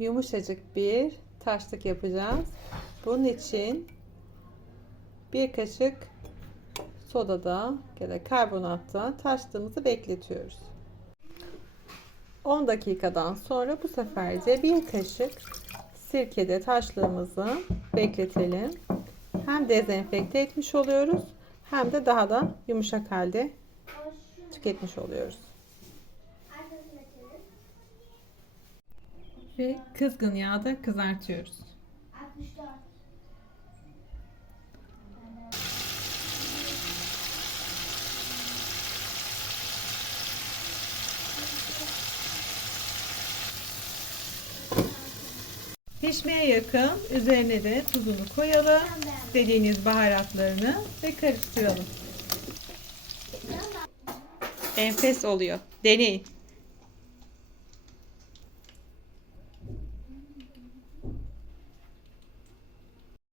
yumuşacık bir taşlık yapacağız. Bunun için bir kaşık sodada ya da karbonatta taşlığımızı bekletiyoruz. 10 dakikadan sonra bu sefer de bir kaşık sirkede taşlığımızı bekletelim. Hem dezenfekte etmiş oluyoruz hem de daha da yumuşak halde tüketmiş oluyoruz. Ve kızgın yağda kızartıyoruz. 64. Pişmeye yakın üzerine de tuzunu koyalım. İstediğiniz baharatlarını ve karıştıralım. Enfes oluyor. Deneyin.